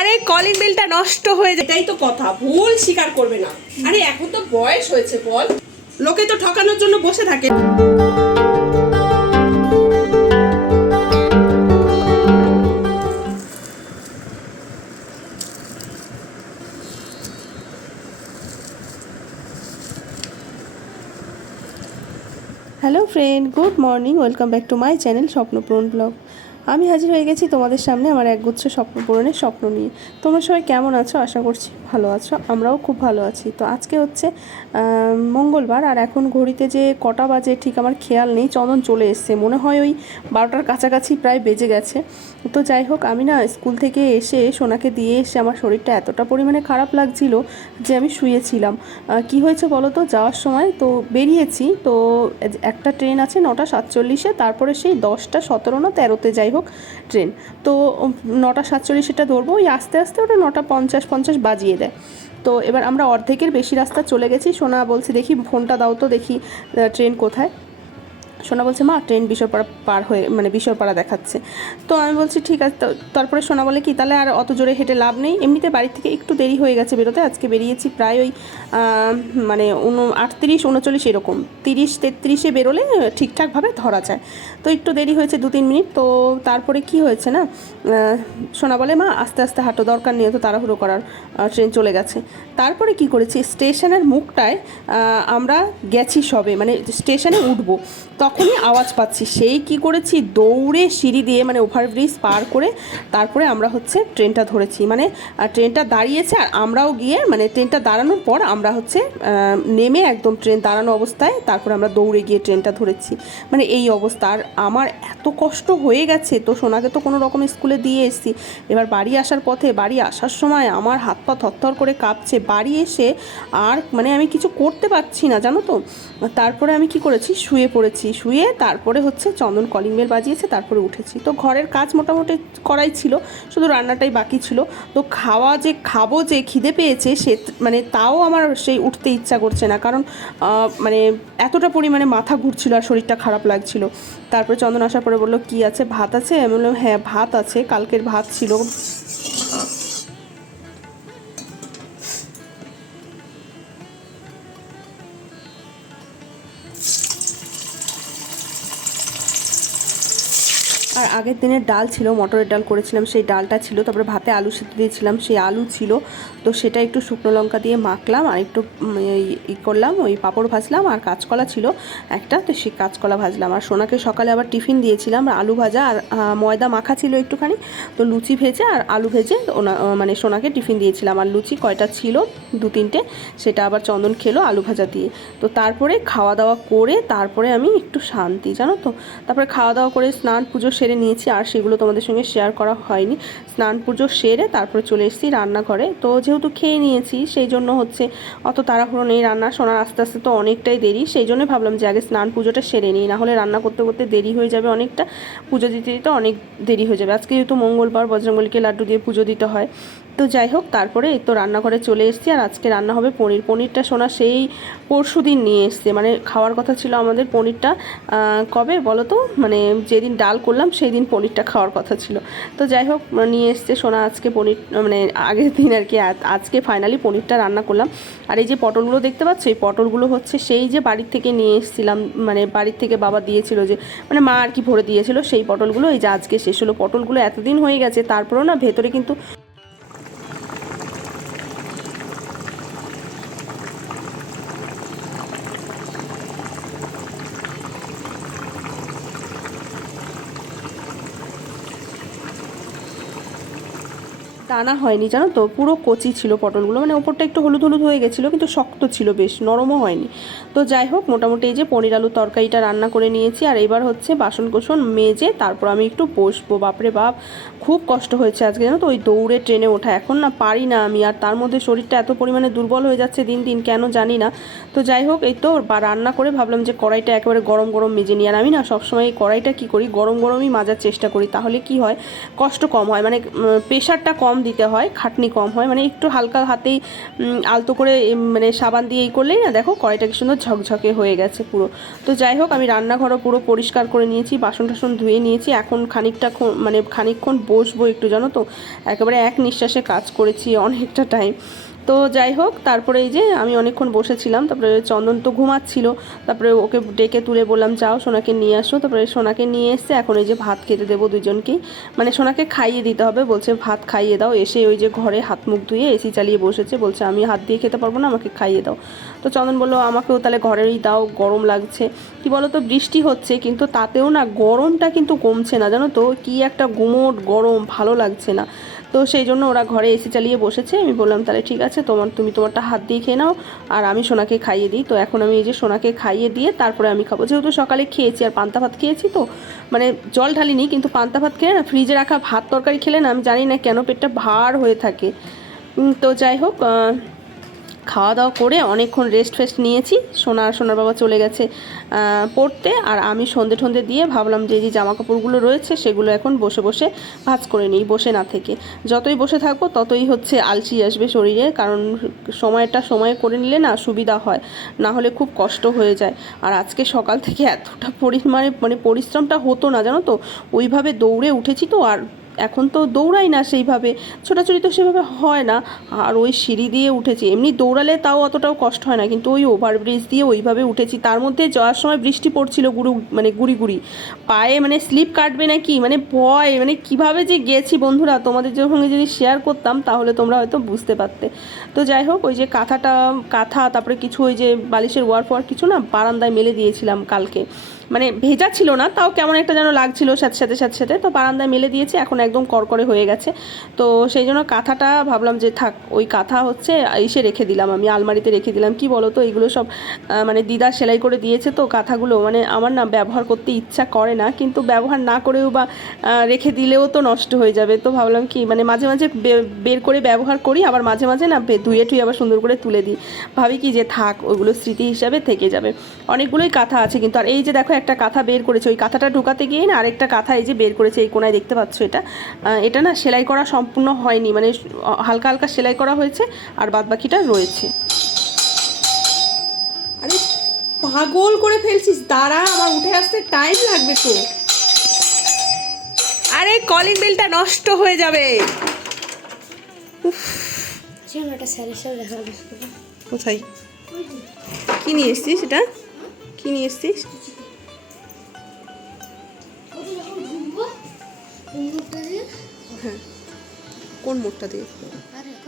আরে কলিং বেলটা নষ্ট হয়ে যায়, এটাই তো কথা, ভুল স্বীকার করবে না। আরে এখন তো বয়স হয়েছে, বল, লোকে তো ঠকানোর জন্য বসে থাকে। Hello friend, good morning, welcome back to my channel Swapnapuran blog. আমি হাজির হয়ে গেছি তোমাদের সামনে আমার একগুচ্ছ স্বপ্নপূরণের স্বপ্ন নিয়ে। তোমরা সবাই কেমন আছো? আশা করছি ভালো আছো, আমরাও খুব ভালো আছি। তো আজকে হচ্ছে মঙ্গলবার, আর এখন ঘড়িতে যে কটা বাজে ঠিক আমার খেয়াল নেই। চন্দন চলে এসছে, মনে হয় ওই 12টার কাছাকাছি প্রায় বেজে গেছে। তো যাই হোক, আমি না স্কুল থেকে এসে সোনাকে দিয়ে এসে আমার শরীরটা এতটা পরিমাণে খারাপ লাগছিল যে আমি শুয়েছিলাম। কি হয়েছে বলো তো, যাওয়ার সময় তো বেরিয়েছি, তো একটা ট্রেন আছে 9টা 47-এ, তারপরে সেই 10টা 17 না 13-তে যাই হোক ট্রেন। তো 9টা 47-এটা ধরবো, ওই আস্তে আস্তে ওটা 9টা 50 বাজিয়ে দেয়। তো এবার আমরা অর্ধেকের বেশি রাস্তা চলে গেছি। সোনা বলছে, দেখি ফোনটা দাও তো দেখি ট্রেন কোথায়। সোনা বলছে, মা ট্রেন বিশ্বরপাড়া পার হয়ে, মানে বিশ্বরপাড়া দেখাচ্ছে। তো আমি বলছি ঠিক আছে। তারপরে সোনা বলে কি, তাহলে আর অত জোরে হেঁটে লাভ নেই, এমনিতে বাড়ি থেকে একটু দেরি হয়ে গেছে বেরোতে। আজকে বেরিয়েছি প্রায় ওই মানে 38 39 এরকম, 30 33-এ বেরোলে ঠিকঠাকভাবে ধরা যায়। তো একটু দেরি হয়েছে 2-3 মিনিট। তো তারপরে কি হয়েছে না, সোনা বলে, মা আস্তে আস্তে হাঁটো, দরকার নেই তো তাড়াহুড়ো করার, ট্রেন চলে গেছে। তারপরে কি করেছি, স্টেশনের মুখটায় আমরা গেছি সবে, মানে স্টেশনে উঠবো, তখনই আওয়াজ পাচ্ছি। সেই কি করেছি, দৌড়ে সিঁড়ি দিয়ে মানে ওভারব্রিজ পার করে তারপরে আমরা হচ্ছে ট্রেনটা ধরেছি। মানে ট্রেনটা দাঁড়িয়েছে আর আমরাও গিয়ে, মানে ট্রেনটা দাঁড়ানোর পর আমরা হচ্ছে নেমে একদম ট্রেন দাঁড়ানো অবস্থায় তারপরে আমরা দৌড়ে গিয়ে ট্রেনটা ধরেছি। মানে এই অবস্থা। আর আমার এত কষ্ট হয়ে গেছে, তো সোনাকে তো কোনো রকম স্কুলে দিয়ে এসেছি। এবার বাড়ি আসার পথে, বাড়ি আসার সময় আমার হাত পা থরথর করে কাঁপছে। বাড়ি এসে আর মানে আমি কিছু করতে পারছি না, জানো তো। তারপরে আমি কি করেছি, শুয়ে পড়েছি। শুয়ে তারপরে হচ্ছে চন্দন কলিং বেল বাজিয়েছে, তারপরে উঠেছি। তো ঘরের কাজ মোটামুটি করাই ছিল, শুধু রান্নাটাই বাকি ছিল। তো খাবো যে খিদে পেয়েছে, সে মানে তাও আমার সেই উঠতে ইচ্ছা করছে না, কারণ মানে এতটা পরিমাণে মাথা ঘুরছিল আর শরীরটা খারাপ লাগছিল। তারপরে চন্দন আসার পরে বললো, কি আছে, ভাত আছে? আমি বললাম হ্যাঁ ভাত আছে, কালকের ভাত ছিল। আর আগের দিনের ডাল ছিল, মটরের ডাল করেছিলাম, সেই ডালটা ছিল। তারপরে ভাতে আলু সিদ্ধ দিয়েছিলাম, সেই আলু ছিল। তো সেটা একটু শুকনো লঙ্কা দিয়ে মাখলাম, আর একটু করলাম, ওই পাঁপড় ভাজলাম, আর কাঁচকলা ছিল একটা, তো সেই কাঁচকলা ভাজলাম। আর সোনাকে সকালে আবার টিফিন দিয়েছিলাম, আলু ভাজা আর ময়দা মাখা ছিল একটুখানি, তো লুচি ভেজে আর আলু ভেজে মানে সোনাকে টিফিন দিয়েছিলাম। আর লুচি কয়টা ছিল, 2-3টে, সেটা আবার চন্দন খেলো আলু ভাজা দিয়ে। তো তারপরে খাওয়া দাওয়া করে তারপরে আমি একটু শান্তি, জানো তো। তারপরে খাওয়া দাওয়া করে স্নান পুজো সেরে নিয়েছি, আর সেগুলো তোমাদের সঙ্গে শেয়ার করা হয়নি। স্নান পুজো সেরে তারপরে চলে এসেছি রান্নাঘরে। তো যেহেতু খেয়ে নিয়েছি, সেই জন্য হচ্ছে অত তাড়াহুড়ো নেই রান্না। সোনার আস্তে আস্তে তো অনেকটাই দেরি, সেই জন্য ভাবলাম যে আগে স্নান পুজোটা সেরে নিই, নাহলে রান্না করতে করতে দেরি হয়ে যাবে অনেকটা, পুজো দিতে দিতে অনেক দেরি হয়ে যাবে। আজকে যেহেতু মঙ্গলবার, বজরঙ্গলিকে লাড্ডু দিয়ে পুজো দিতে হয়। তো যাই হোক, তারপরে এই তো রান্নাঘরে চলে এসেছি। আর আজকে রান্না হবে পনিরটা সোনা সেই পরশু দিন নিয়ে এসছে, মানে খাওয়ার কথা ছিল আমাদের পনিরটা কবে বলো তো, মানে যেদিন ডাল করলাম সেই দিন পনিরটা খাওয়ার কথা ছিল। তো যাই হোক, নিয়ে এসছে সোনা আজকে পনির, মানে আগের দিন আর কি। আজকে ফাইনালি পনিরটা রান্না করলাম। আর এই যে পটলগুলো দেখতে পাচ্ছ, এই পটলগুলো হচ্ছে সেই যে বাড়ির থেকে নিয়ে এসেছিলাম, মানে বাড়ির থেকে বাবা দিয়েছিল, যে মানে মা আর কি ভরে দিয়েছিল, সেই পটলগুলো এই যে আজকে শেষ হলো। পটলগুলো এতদিন হয়ে গেছে, তারপরেও না ভেতরে কিন্তু টানা হয়নি, জানো তো। পুরো কচি ছিল পটলগুলো, মানে ওপরটা একটু হলুদ হলুদ হয়ে গেছিলো, কিন্তু শক্ত ছিল বেশ, নরমও হয়নি। তো যাই হোক, মোটামুটি এই যে পনির আলু তরকারিটা রান্না করে নিয়েছি। আর এবার হচ্ছে বাসন কোসন মেজে তারপর আমি একটু বসবো। বাপরে বাপ, খুব কষ্ট হয়েছে আজকে, জানো তো, ওই দৌড়ে ট্রেনে ওঠা। এখন না পারি না আমি, আর তার মধ্যে শরীরটা এত পরিমাণে দুর্বল হয়ে যাচ্ছে দিন দিন, কেন জানি না। তো যাই হোক, এই তো রান্না করে ভাবলাম যে কড়াইটা একেবারে গরম গরম মেজে নিই। আর আমি না সবসময় এই কড়াইটা কী করি, গরম গরমই মাজার চেষ্টা করি, তাহলে কি হয়, কষ্ট কম হয়, মানে প্রেশারটা কম দিতে হয়, খাটনি কম হয়, মানে একটু হালকা হাতেই আলতো করে মানে সাবান দিয়ে এই করলেই না দেখো কড়াইটা কি সুন্দর ঝকঝকে হয়ে গেছে পুরো। তো যাই হোক আমি রান্নাঘরও পুরো পরিষ্কার করে নিয়েছি, বাসন টাসন ধুয়ে নিয়েছি। এখন মানে খানিকক্ষণ বসবো একটু, জানো তো একেবারে এক নিঃশ্বাসে কাজ করেছি অনেকটা টাইম। তো যাই হোক তারপরে এই যে আমি অনেকক্ষণ বসেছিলাম, তারপরে চন্দন তো ঘুমাচ্ছিল, তারপরে ওকে ডেকে তুলে বললাম যাও সোনাকে নিয়ে আসো। তারপরে সোনাকে নিয়ে এসছে, এখন এই যে ভাত খেতে দেবো দুজনকেই, মানে সোনাকে খাইয়ে দিতে হবে, বলছে ভাত খাইয়ে দাও। এসে ওই যে ঘরে হাত মুখ ধুয়ে এসি চালিয়ে বসেছে, বলছে আমি হাত দিয়ে খেতে পারবো না, আমাকে খাইয়ে দাও। তো চন্দন বললো আমাকেও তাহলে ঘরেই দাও, গরম লাগছে। কি বলো তো, বৃষ্টি হচ্ছে কিন্তু তাতেও না গরমটা কিন্তু কমছে না, জানো তো কি একটা গুমোট গরম, ভালো লাগছে না। তো সেই জন্য ওরা ঘরে এসি চালিয়ে বসেছে। আমি বললাম তাহলে ঠিক আছে, তুমি তোমারটা হাত দিয়ে খেয়ে নাও আর আমি সোনাকে খাইয়ে দিই। তো এখন আমি এই যে সোনাকে খাইয়ে দিয়ে তারপরে আমি খাবো, যেহেতু সকালে খেয়েছি আর পান্তা ভাত খেয়েছি, তো মানে জল ঢালিনি, কিন্তু পান্তা ভাত খেলে না ফ্রিজে রাখা ভাত তরকারি খেলে না আমি জানি না কেন পেটটা ভার হয়ে থাকে। তো যাই হোক খাওয়া দাওয়া করে অনেকক্ষণ রেস্ট নিয়েছি। সোনার বাবা চলে গেছে পড়তে, আর আমি সন্ধে ঠন্ধে দিয়ে ভাবলাম যে এই যে জামা কাপড়গুলো রয়েছে সেগুলো এখন বসে বসে ভাঁজ করে নিই, বসে না থেকে। যতই বসে থাকবো ততই হচ্ছে আলসি আসবে শরীরে, কারণ সময়ে করে নিলে না সুবিধা হয়, না হলে খুব কষ্ট হয়ে যায়। আর আজকে সকাল থেকে এতটা পরিমাণে মানে পরিশ্রমটা হতো না, জানো তো, ওইভাবে দৌড়ে উঠেছি তো, আর এখন তো দৌড়াই না সেইভাবে, ছোটাছুটি তো সেভাবে হয় না। আর ওই সিঁড়ি দিয়ে উঠেছি, এমনি দৌড়ালে তাও অতটাও কষ্ট হয় না, কিন্তু ওই ওভারব্রিজ দিয়ে ওইভাবে উঠেছি। তার মধ্যে যাওয়ার সময় বৃষ্টি পড়ছিল গুড়ি গুড়ি পায়ে, মানে স্লিপ কাটবে নাকি মানে ভয়, মানে কিভাবে যে গেছি বন্ধুরা, তোমাদের সঙ্গে যদি শেয়ার করতাম তাহলে তোমরা হয়তো বুঝতে পারতে। তো যাই হোক ওই যে কাঁথা তারপরে কিছু ওই যে বালিশের ওয়ার কিছু না বারান্দায় মেলে দিয়েছিলাম কালকে, মানে ভেজা ছিল না, তাও কেমন একটা যেন লাগছিল সাথে, তো বারান্দায় মেলে দিয়েছি, এখন একদম করকরে হয়ে গেছে। তো সেই জন্য কাঁথাটা ভাবলাম যে থাক, ওই কাঁথা হচ্ছে এসে রেখে দিলাম, আমি আলমারিতে রেখে দিলাম। কি বলো তো, এইগুলো সব মানে দিদা সেলাই করে দিয়েছে, তো কাঁথাগুলো মানে আমার না ব্যবহার করতে ইচ্ছা করে না, কিন্তু ব্যবহার না করেও বা রেখে দিলেও তো নষ্ট হয়ে যাবে। তো ভাবলাম কি মানে মাঝে মাঝে বের করে ব্যবহার করি, আবার মাঝে মাঝে না ধুয়ে আবার সুন্দর করে তুলে দিই, ভাবি কি যে থাক ওইগুলো স্মৃতি হিসাবে থেকে যাবে। অনেকগুলোই কাঁথা আছে কিন্তু, আর এই যে দেখো একটা কাঁথা বের করেছে, ওই কাঁথাটা ঢোকাতে গিয়ে না আরেকটা কাঁথা এই যে বের করেছে, এই কোনায় দেখতে পাচ্ছ, এটা না সেলাই করা সম্পূর্ণ হয়নি, মানে হালকা হালকা সেলাই করা হয়েছে আর বাদবাকিটা রয়েছে। আরে পাগল করে ফেলছিস, দাঁড়া আমার উঠে আসতে টাইম লাগবে তো। আরে কলিং বেলটা নষ্ট হয়ে যাবে। কোথায় কি নিয়ে এসছিস, এটা কি নিয়ে এসছিস? হ্যাঁ, কোন মোড়টা দিয়ে?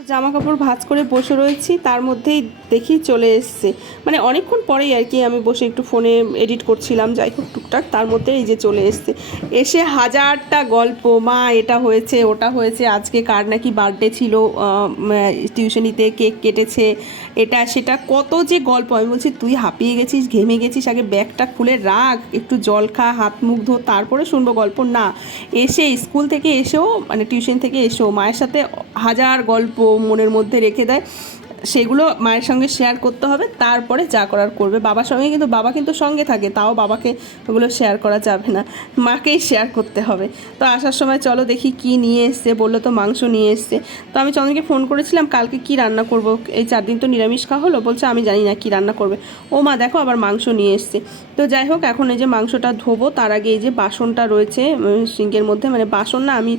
জামা কাপড় ভাঁজ করে বসে রয়েছি, তার মধ্যেই দেখি চলে এসছে, মানে অনেকক্ষণ পরেই আর কি, আমি বসে একটু ফোনে এডিট করছিলাম, যাই হোক টুকটাক, তার মধ্যে এই যে চলে এসছে। এসে হাজারটা গল্প, মা এটা হয়েছে ওটা হয়েছে, আজকে কার নাকি বার্থডে ছিল, টিউশনিতে কেক কেটেছে, এটা সেটা কত যে গল্প। আমি বলছি তুই হাঁপিয়ে গেছিস, ঘেমে গেছিস, আগে ব্যাগটা খুলে রাখ, একটু জল খা, হাত মুখ ধো, তারপরে শুনবো গল্প। না, এসে স্কুল থেকে এসেও মানে টিউশন থেকে এসেও মায়ের সাথে হাজার গল্প মনের মধ্যে রেখে দেয়, সেগুলো মায়ের সঙ্গে শেয়ার করতে হবে, তারপরে যা করার করবে। বাবার সঙ্গে কিন্তু বাবা কিন্তু সঙ্গে থাকে, তাও বাবাকে ওগুলো শেয়ার করা যাবে না, মাকেই শেয়ার করতে হবে। তো আসার সময় চলো দেখি কি নিয়ে এসছে, বললো তো মাংস নিয়ে এসছে। তো আমি চন্দ্রকে ফোন করেছিলাম কালকে কি রান্না করব, এই 4 দিন তো নিরামিষ খাওয়া হলো, বলছে আমি জানি না কি রান্না করবে। ও মা দেখো আবার মাংস নিয়ে এসছে। তো যাই হোক এখন এই যে মাংসটা ধোবো, তার আগে এই যে বাসনটা রয়েছে সিঙ্কের মধ্যে, মানে বাসন না আমি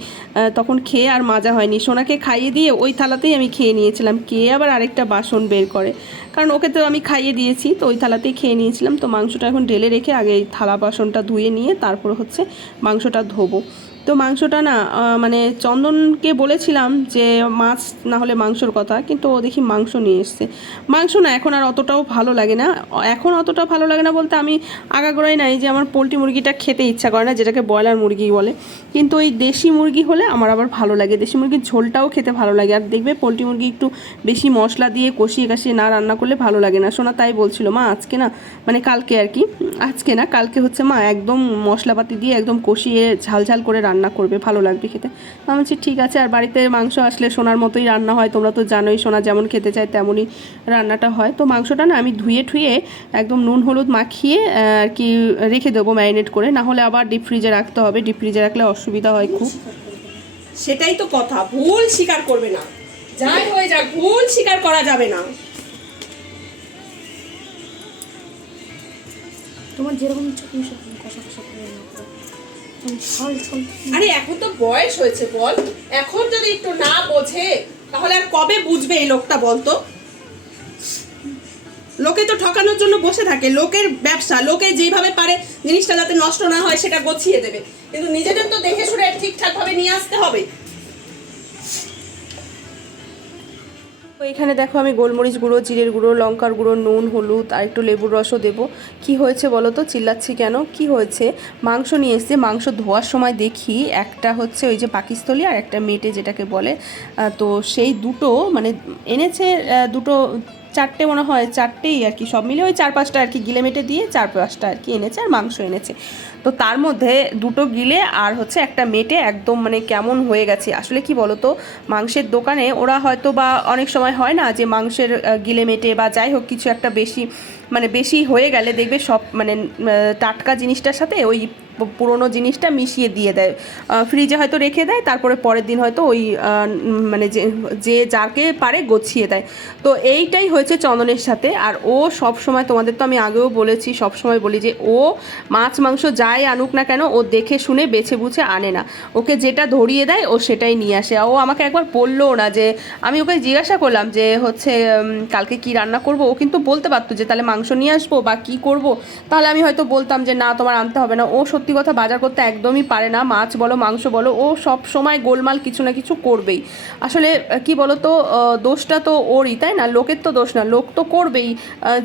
তখন খেয়ে আর মাজা হয়নি, সোনাকে খাইয়ে দিয়ে ওই থালাতেই আমি খেয়ে নিয়েছিলাম, কে আবার আরেকটা বাসন বের করে, কারণ ওকে তো আমি খাইয়ে দিয়েছি, তো ওই থালাতেই খেয়ে নিয়েছিলাম। তো মাংসটা এখন ঢেলে রেখে আগে এই থালা বাসনটা ধুয়ে নিয়ে তারপর হচ্ছে মাংসটা ধোবো। তো মাংসটা না মানে চন্দনকে বলেছিলাম যে মাছ না হলে মাংসর কথা, কিন্তু ও দেখি মাংস নিয়ে এসছে। মাংস না এখন আর অতটাও ভালো লাগে না, এখন অতটা ভালো লাগে না বলতে আমি আগাগোড়াই নাই যে আমার পোলট্রি মুরগিটা খেতে ইচ্ছা করে না, যেটাকে ব্রয়লার মুরগি বলে, কিন্তু ওই দেশি মুরগি হলে আমার আবার ভালো লাগে, দেশি মুরগির ঝোলটাও খেতে ভালো লাগে। আর দেখবে পোলট্রি মুরগি একটু বেশি মশলা দিয়ে কষিয়ে না রান্না করলে ভালো লাগে না। সোনা তাই বলছিল, মা আজকে না মানে কালকে আর কি, আজকে না কালকে হচ্ছে মা একদম মশলাপাতি দিয়ে একদম কষিয়ে ঝাল করে রান্না করবে, ভালো লাগবে খেতে। আমি বলছি ঠিক আছে। আর বাড়িতে মাংস আসলে সোনার মতোই রান্না হয়, তোমরা তো জানোই, সোনা যেমন খেতে চায় তেমনই রান্নাটা হয়। তো মাংসটা না আমি ধুয়ে একদম নুন হলুদ মাখিয়ে আর কি রেখে দেবো ম্যারিনেট করে, না হলে আবার ডিপ ফ্রিজে রাখতে হবে, ডিপ ফ্রিজে রাখলে অসুবিধা হয় খুব। সেটাই তো কথা, ভুল স্বীকার করবে না, যাই হয়ে যাক ভুল স্বীকার করা যাবে না। তোমার যেরকম ইচ্ছা তুমি সেরকম কষা কষা করে নাও। আরে এখন তো বয়স হয়েছে বল, এখন যদি একটু না বোঝে তাহলে আর কবে বুঝবে এই লোকটা বলতো? লোকে তো ঠকানোর জন্য বসে থাকে, লোকের ব্যবসা, লোকে যেভাবে পারে জিনিসটা যাতে নষ্ট না হয় সেটা গোছিয়ে দেবে, কিন্তু নিজেদের তো দেখে শুনে ঠিকঠাক ভাবে নিয়ে আসতে হবে। তো এখানে দেখো আমি গোলমরিচ গুঁড়ো, জিরের গুঁড়ো, লঙ্কার গুঁড়ো, নুন, হলুদ আর একটু লেবুর রসও দেবো। কি হয়েছে বলো তো, চিল্লাচ্ছি কেন? কি হয়েছে, মাংস নিয়ে এসে মাংস ধোয়ার সময় দেখি একটা হচ্ছে ওই যে পাকিস্তলি আর একটা মেটে যেটাকে বলে, তো সেই দুটো মানে এনেছে, দুটো চারটে মনে হয়, চারটেই আর কি, সব মিলে ওই 4-5টা আর কি গিলে মেটে দিয়ে 4-5টা আর কি এনেছে, আর মাংস এনেছে। তো তার মধ্যে দুটো গিলে আর হচ্ছে একটা মেটে একদম মানে কেমন হয়ে গেছে। আসলে কি বলো তো, মাংসের দোকানে ওরা হয়তো বা অনেক সময় হয় না যে মাংসের গিলে মেটে বা যাই হোক কিছু একটা বেশি মানে বেশি হয়ে গেলে দেখবে সব মানে টাটকা জিনিসটার সাথে ওই পুরোনো জিনিসটা মিশিয়ে দিয়ে দেয়, ফ্রিজে হয়তো রেখে দেয়, তারপরে পরের দিন হয়তো ওই মানে যে যে যাকে পারে গছিয়ে দেয়। তো এইটাই হয়েছে চন্দনের সাথে। আর ও সব সময়, তোমাদের তো আমি আগেও বলেছি, সব সময় বলি যে ও মাছ মাংস যাই আনুক না কেন ও দেখে শুনে বেছে বুঝে আনে না, ওকে যেটা ধরিয়ে দেয় ও সেটাই নিয়ে আসে। ও আমাকে একবার বললোও না, যে আমি ওকে জিজ্ঞাসা করলাম যে হচ্ছে কালকে কি রান্না করব, ও কিন্তু বলতে পারতো যে তাহলে মাংস নিয়ে আসবো বা কি করব, তাহলে আমি হয়তো বলতাম যে না তোমার আনতে হবে না। ও সত্যি কথা বাজার করতে একদমই পারে না, মাছ বলো মাংস বলো, ও সব সময় গোলমাল কিছু না কিছু করবেই। আসলে কি বলো তো, দোষটা তো ওরই, তাই না? লোকের তো দোষ না, লোক তো করবেই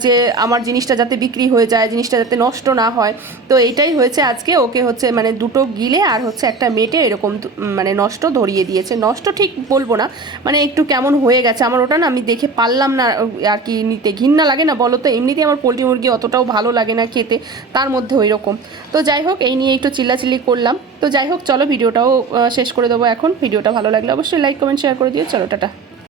যে আমার জিনিসটা যাতে বিক্রি হয়ে যায়, জিনিসটা যাতে নষ্ট না হয়। তো এইটাই হয়েছে আজকে, ওকে হচ্ছে মানে দুটো গিলে আর হচ্ছে একটা মেটে এরকম মানে নষ্ট ধরিয়ে দিয়েছে। নষ্ট ঠিক বলবো না, মানে একটু কেমন হয়ে গেছে আমার ওটা না, আমি দেখে পারলাম না আর কি নিতে। ঘৃণা লাগে না বলো তো? এমনিতেই আমার পোলট্রি মুরগি অতটাও ভালো লাগে না খেতে, তার মধ্যে ওই রকম। তো যাই হোক, এই নিয়ে একটু চিল্লাচিল্লি করলাম। তো যাই হোক চলো ভিডিওটাও শেষ করে দেবো এখন। ভিডিওটা ভালো লাগলে অবশ্যই লাইক কমেন্ট শেয়ার করে দিও। চলো টাটা।